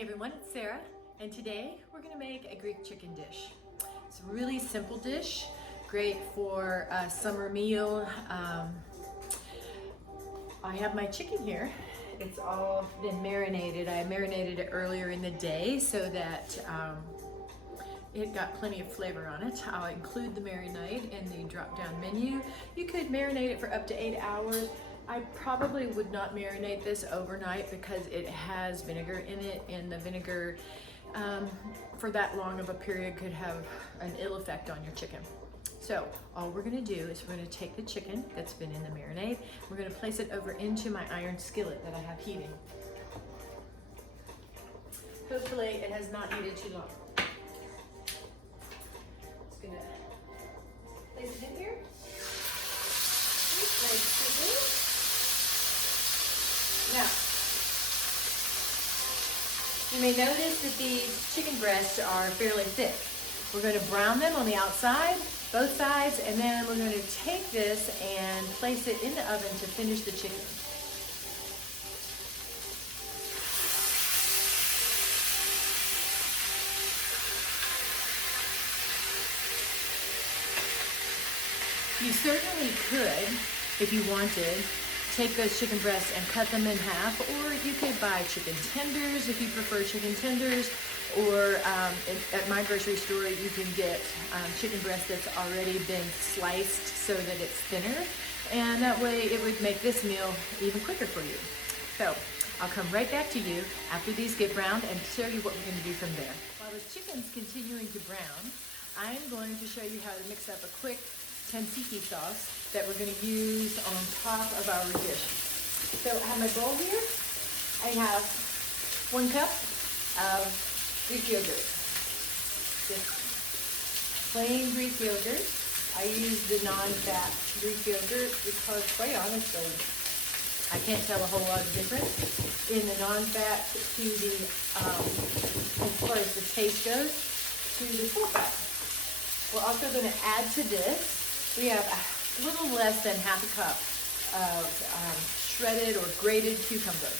Hey everyone, it's Sarah, and today we're gonna make a Greek chicken dish. It's a really simple dish, great for a summer meal. I have my chicken here. It's all been marinated. I marinated it earlier in the day so that it got plenty of flavor on it. I'll include the marinade in the drop-down menu. You could marinate it for up to 8 hours. I probably would not marinate this overnight because it has vinegar in it, and the vinegar for that long of a period could have an ill effect on your chicken. So all we're gonna do is we're gonna take the chicken that's been in the marinade, we're gonna place it over into my iron skillet that I have heating. Hopefully it has not heated too long. Just gonna place it in here. Nice chicken. Now, you may notice that these chicken breasts are fairly thick. We're going to brown them on the outside, both sides, and then we're going to take this and place it in the oven to finish the chicken. You certainly could, if you wanted, take those chicken breasts and cut them in half, or you could buy chicken tenders if you prefer chicken tenders, or at my grocery store you can get chicken breast that's already been sliced so that it's thinner, and that way it would make this meal even quicker for you. So I'll come right back to you after these get browned and show you what we're going to do from there. While the chicken's continuing to brown, I'm going to show you how to mix up a quick tzatziki sauce that we're going to use on top of our dish. So I have my bowl here. I have 1 cup of Greek yogurt. Just plain Greek yogurt. I use the non-fat Greek yogurt because, quite honestly, I can't tell a whole lot of difference in the non-fat to the, as far as the taste goes, to the full fat. We're also going to add to this, we have a little less than half a cup of shredded or grated cucumber.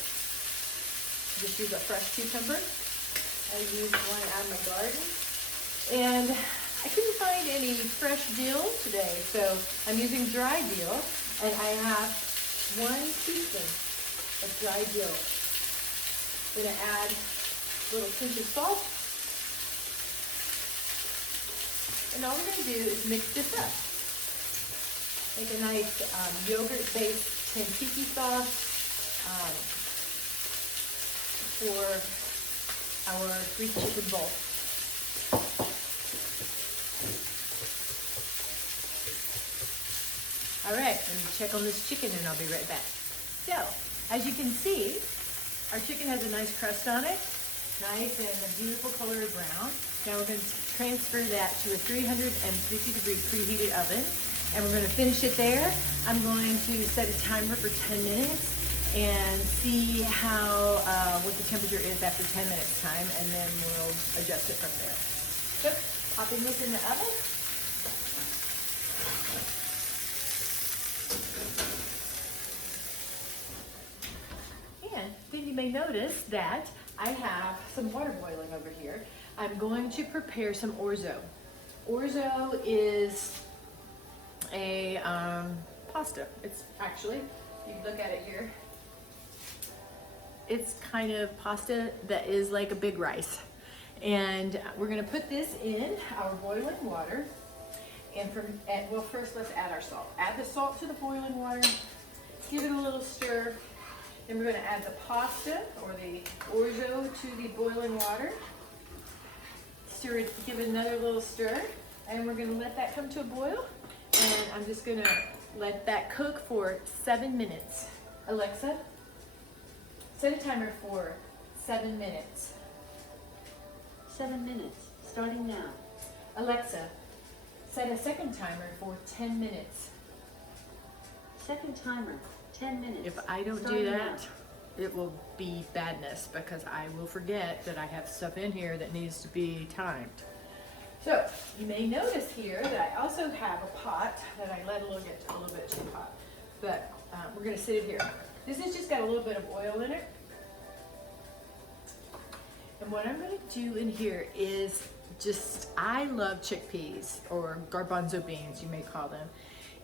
Just use a fresh cucumber. I used one out of my garden. And I couldn't find any fresh dill today, so I'm using dry dill, and I have 1 teaspoon of dry dill. I'm gonna add a little pinch of salt. And all we're gonna do is mix this up. Make a nice yogurt-based tzatziki sauce for our Greek chicken bowl. All right, let me check on this chicken and I'll be right back. So, as you can see, our chicken has a nice crust on it, nice and a beautiful color of brown. Now we're going to transfer that to a 350-degree preheated oven, and we're going to finish it there. I'm going to set a timer for 10 minutes and see how what the temperature is after 10 minutes time, and then we'll adjust it from there. So, popping this in the oven. And then you may notice that I have some water boiling over here. I'm going to prepare some orzo. Orzo is a pasta. It's actually, you can look at it here, it's kind of pasta that is like a big rice. And we're going to put this in our boiling water. And well, first let's add our salt. Add the salt to the boiling water, give it a little stir. Then we're going to add the pasta or the orzo to the boiling water. Stir it, give it another little stir, and we're going to let that come to a boil. And I'm just going to let that cook for 7 minutes. Alexa, set a timer for 7 minutes. 7 minutes, starting now. Alexa, set a second timer for 10 minutes. Second timer, 10 minutes. If I don't do that, it will be badness because I will forget that I have stuff in here that needs to be timed. So you may notice here that I also have a pot that I let a little bit too hot, but we're going to sit it here. This has just got a little bit of oil in it, what I'm gonna do in here is I love chickpeas, or garbanzo beans, you may call them.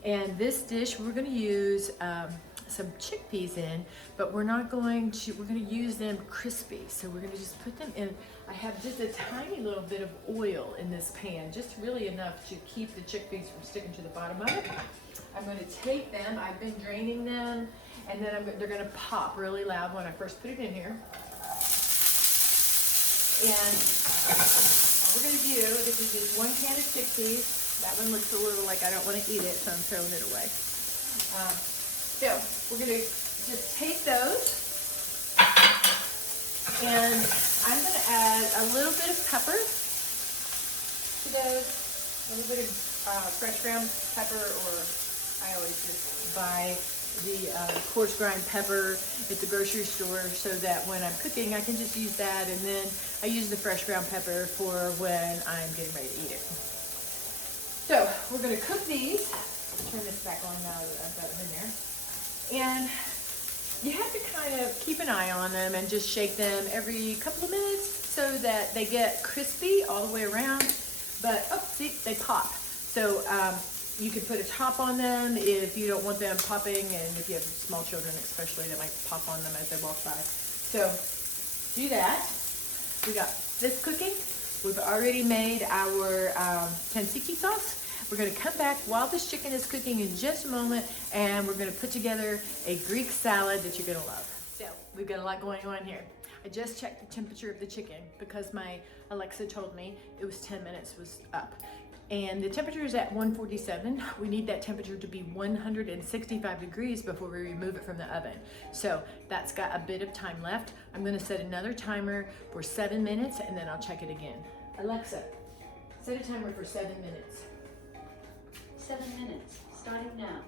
And this dish, we're gonna use some chickpeas in, but we're gonna use them crispy. So we're gonna just put them in. I have just a tiny little bit of oil in this pan, just really enough to keep the chickpeas from sticking to the bottom of it. I'm gonna take them, I've been draining them, and then they're gonna pop really loud when I first put it in here. And all we're gonna do, this is just 1 can of chickpeas. That one looks a little like I don't want to eat it, so I'm throwing it away. So we're going to just take those, and I'm going to add a little bit of pepper to those, a little bit of fresh ground pepper, or I always just buy the coarse grind pepper at the grocery store, so that when I'm cooking I can just use that, and then I use the fresh ground pepper for when I'm getting ready to eat it. So we're going to cook these. Turn this back on now that I've got them in there. And you have to kind of keep an eye on them and just shake them every couple of minutes so that they get crispy all the way around. But, oh, see, they pop. So you could put a top on them if you don't want them popping, and if you have small children especially, that might pop on them as they walk by. So do that. We got this cooking. We've already made our tzatziki sauce. We're going to come back while this chicken is cooking in just a moment, and we're going to put together a Greek salad that you're going to love. So we've got a lot going on here. I just checked the temperature of the chicken because my Alexa told me it was 10 minutes was up. And the temperature is at 147. We need that temperature to be 165 degrees before we remove it from the oven. So that's got a bit of time left. I'm gonna set another timer for 7 minutes, and then I'll check it again. Alexa, set a timer for 7 minutes. 7 minutes, starting now.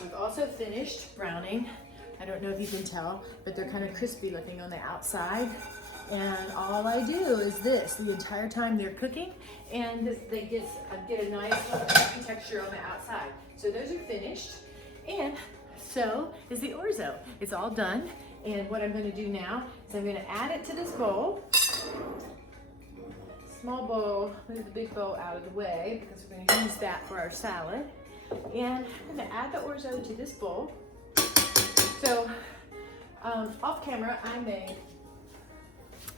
We've also finished browning. I don't know if you can tell, but they're kind of crispy looking on the outside. And all I do is this the entire time they're cooking, and they get a nice little crispy texture on the outside. So those are finished, and so is the orzo. It's all done, and what I'm going to do now is I'm going to add it to this bowl. Small bowl, move the big bowl out of the way because we're going to use that for our salad. And I'm going to add the orzo to this bowl. So off camera, I made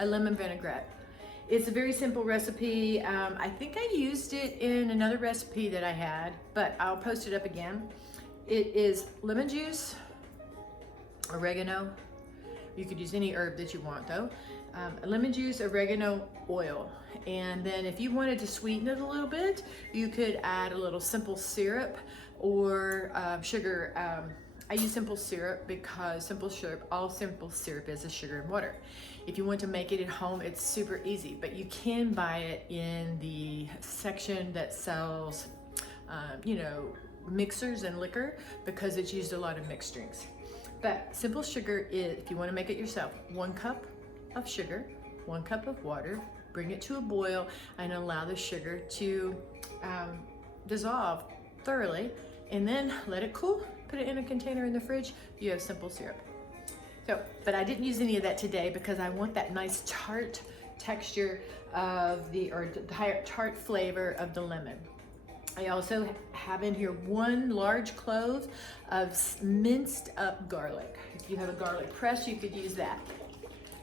a lemon vinaigrette. It's a very simple recipe. I think I used it in another recipe that I had, but I'll post it up again. It is lemon juice, oregano. You could use any herb that you want though. Lemon juice, oregano, oil. And then if you wanted to sweeten it a little bit, you could add a little simple syrup or sugar. I use simple syrup because all simple syrup is sugar and water. If you want to make it at home, it's super easy, but you can buy it in the section that sells, mixers and liquor, because it's used a lot of mixed drinks. But simple sugar is, if you want to make it yourself, 1 cup of sugar, 1 cup of water, bring it to a boil, and allow the sugar to dissolve thoroughly, and then let it cool. Put it in a container in the fridge, you have simple syrup. So, but I didn't use any of that today because I want that nice tart texture of the tart flavor of the lemon. I also have in here 1 large clove of minced up garlic. If you have a garlic press, you could use that.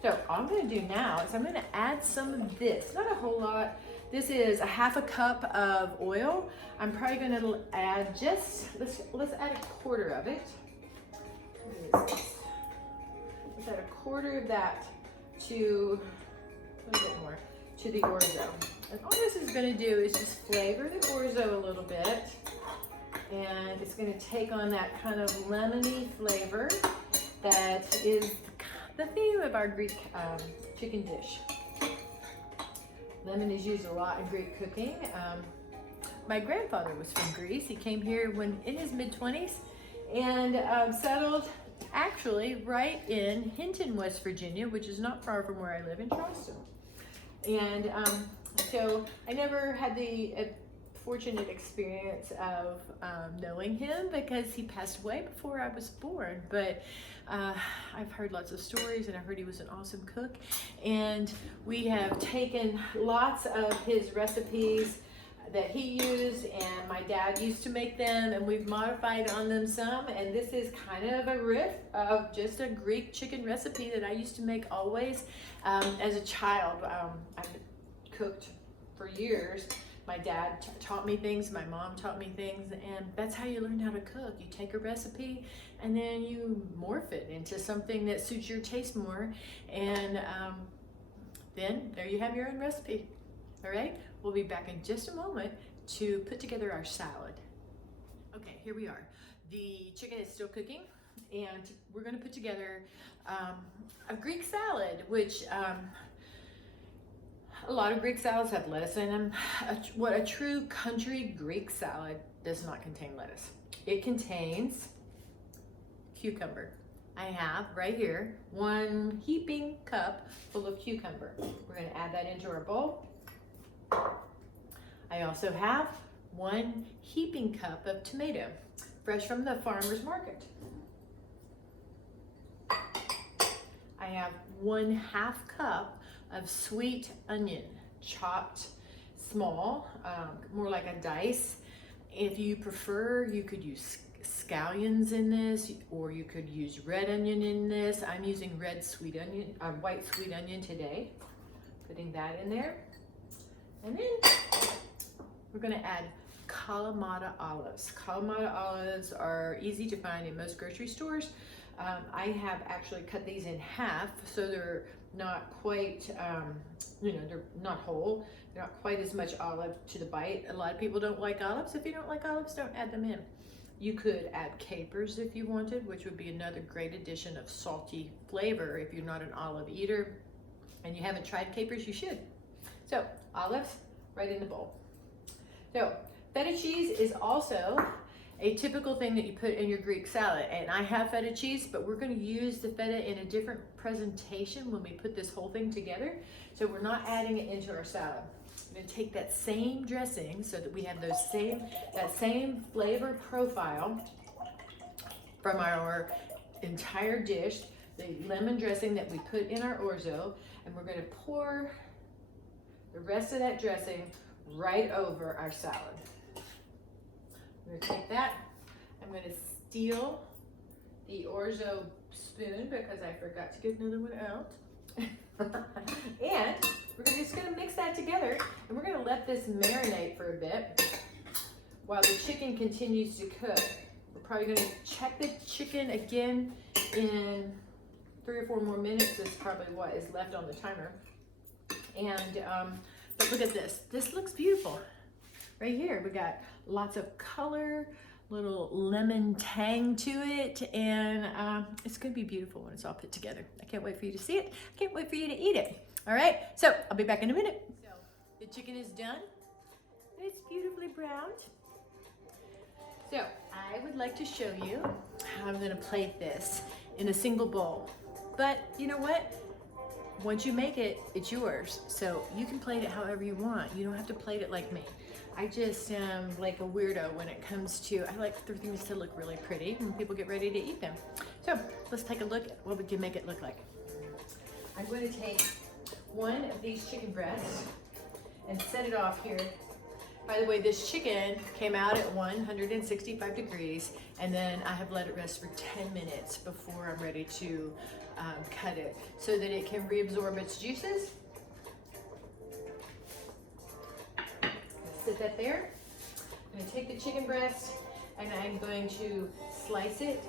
So all I'm gonna do now is I'm gonna add some of this, not a whole lot. This is a 1/2 cup of oil. I'm probably gonna add let's add 1/4 of it. What is this? Let's add 1/4 of that to, a little bit more, to the orzo. And all this is gonna do is just flavor the orzo a little bit. And it's gonna take on that kind of lemony flavor that is the theme of our Greek chicken dish. Lemon is used a lot in Greek cooking. My grandfather was from Greece. He came here when in his mid-20s and settled actually right in Hinton, West Virginia, which is not far from where I live in Charleston. And so I never had the fortunate experience of knowing him because he passed away before I was born. But I've heard lots of stories, and I heard he was an awesome cook. And we have taken lots of his recipes that he used, and my dad used to make them, and we've modified on them some. And this is kind of a riff of just a Greek chicken recipe that I used to make always as a child. I cooked for years. My dad taught me things, my mom taught me things, and that's how you learn how to cook. You take a recipe and then you morph it into something that suits your taste more, and then there you have your own recipe. All right, we'll be back in just a moment to put together our salad. Okay, here we are. The chicken is still cooking, and we're gonna put together a Greek salad, which a lot of Greek salads have lettuce in them. What a true country Greek salad does not contain lettuce. It contains cucumber. I have right here 1 heaping cup full of cucumber. We're gonna add that into our bowl. I also have 1 heaping cup of tomato, fresh from the farmer's market. I have 1/2 cup of sweet onion, chopped small, more like a dice. If you prefer, you could use scallions in this, or you could use red onion in this. I'm using red sweet onion, white sweet onion today. Putting that in there. And then we're gonna add Kalamata olives. Kalamata olives are easy to find in most grocery stores. I have actually cut these in half, so they're not quite, they're not whole. They're not quite as much olive to the bite. A lot of people don't like olives. If you don't like olives, don't add them in. You could add capers if you wanted, which would be another great addition of salty flavor. If you're not an olive eater and you haven't tried capers, you should. So olives right in the bowl. So feta cheese is also a typical thing that you put in your Greek salad. And I have feta cheese, but we're gonna use the feta in a different presentation when we put this whole thing together. So we're not adding it into our salad. We're gonna take that same dressing so that we have that same flavor profile from our entire dish, the lemon dressing that we put in our orzo, and we're gonna pour the rest of that dressing right over our salad. I'm gonna take that, I'm gonna steal the orzo spoon because I forgot to get another one out. And we're just gonna mix that together, and we're gonna let this marinate for a bit while the chicken continues to cook. We're probably gonna check the chicken again in 3 or 4 more minutes. Is probably what is left on the timer. And but look at this. This looks beautiful. Right here, we got lots of color, little lemon tang to it, and it's gonna be beautiful when it's all put together. I can't wait for you to see it. I can't wait for you to eat it. All right, so I'll be back in a minute. So the chicken is done. It's beautifully browned. So I would like to show you how I'm gonna plate this in a single bowl. But you know what? Once you make it, it's yours. So you can plate it however you want. You don't have to plate it like me. I just am like a weirdo when it comes to, I like for things to look really pretty when people get ready to eat them. So let's take a look at what would you make it look like. I'm going to take 1 of these chicken breasts and set it off here. By the way, this chicken came out at 165 degrees, and then I have let it rest for 10 minutes before I'm ready to cut it so that it can reabsorb its juices. Sit that there. I'm going to take the chicken breast and I'm going to slice it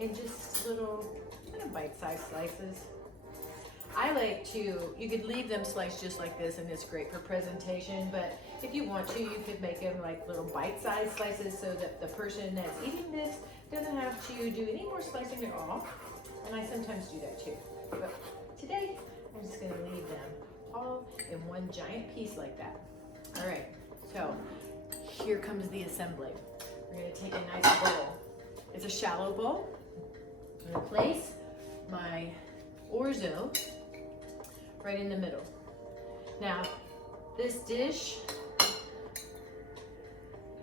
in just little kind of bite-sized slices. I like to, you could leave them sliced just like this and it's great for presentation, but if you want to, you could make them like little bite-sized slices so that the person that's eating this doesn't have to do any more slicing at all. And I sometimes do that too. But today, I'm just going to leave them all in one giant piece like that. All right. So here comes the assembly. We're going to take a nice bowl. It's a shallow bowl. I'm going to place my orzo right in the middle. Now, this dish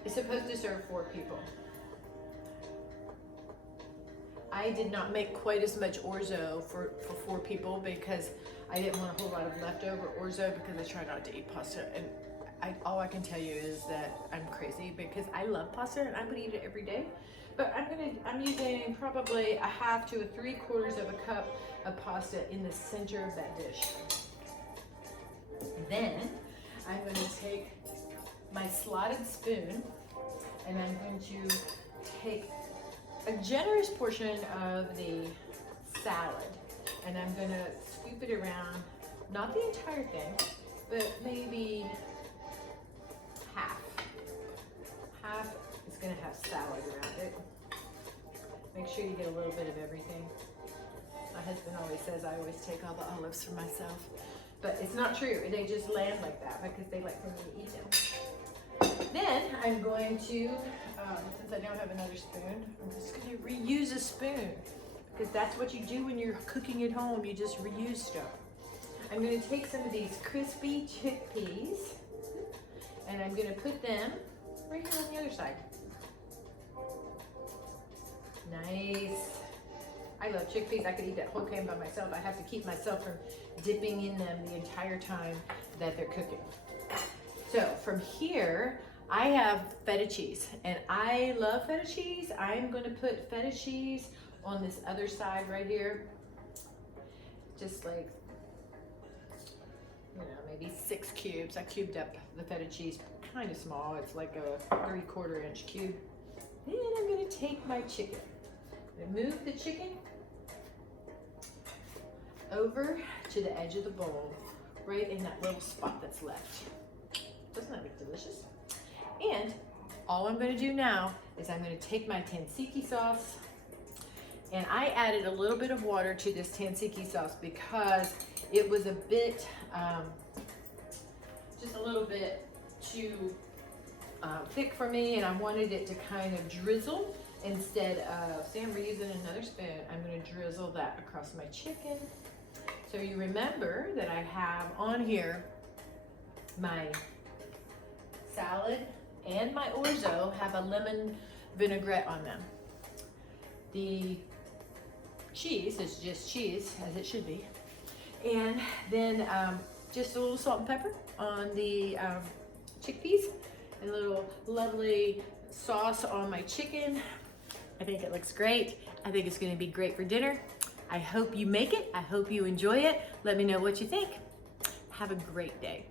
It's supposed to serve 4 people. I did not make quite as much orzo for 4 people because I didn't want a whole lot of leftover orzo because I try not to eat pasta. And all I can tell you is that I'm crazy because I love pasta and I would eat it every day. But I'm using probably a half to a 3/4 of a cup of pasta in the center of that dish. Then I'm going to take my slotted spoon and I'm going to take a generous portion of the salad and I'm going to scoop it around, not the entire thing, but maybe half. Half is going to have salad around it. Make sure you get a little bit of everything. My husband always says I always take all the olives for myself, but it's not true. They just land like that because they like for me to eat them. Then I'm going to, since I don't have another spoon, I'm just going to reuse a spoon because that's what you do when you're cooking at home. You just reuse stuff. I'm going to take some of these crispy chickpeas and I'm going to put them right here on the other side. Nice. I love chickpeas. I could eat that whole can by myself. I have to keep myself from dipping in them the entire time that they're cooking. So from here, I have feta cheese and I love feta cheese. I'm going to put feta cheese on this other side right here. Just like, you know, maybe 6 cubes. I cubed up the feta cheese kind of small. It's like a 3/4 inch cube. Then I'm going to take my chicken. I'm going to move the chicken over to the edge of the bowl, right in that little spot that's left. Doesn't that look delicious? And all I'm going to do now is I'm going to take my tzatziki sauce, and I added a little bit of water to this tzatziki sauce because it was a bit, just a little bit too thick for me, and I wanted it to kind of drizzle instead of, see, I'm reusing another spoon. I'm going to drizzle that across my chicken. So you remember that I have on here my salad and my orzo have a lemon vinaigrette on them. The cheese is just cheese, as it should be. And then just a little salt and pepper on the chickpeas, and a little lovely sauce on my chicken. I think it looks great. I think it's gonna be great for dinner. I hope you make it. I hope you enjoy it. Let me know what you think. Have a great day.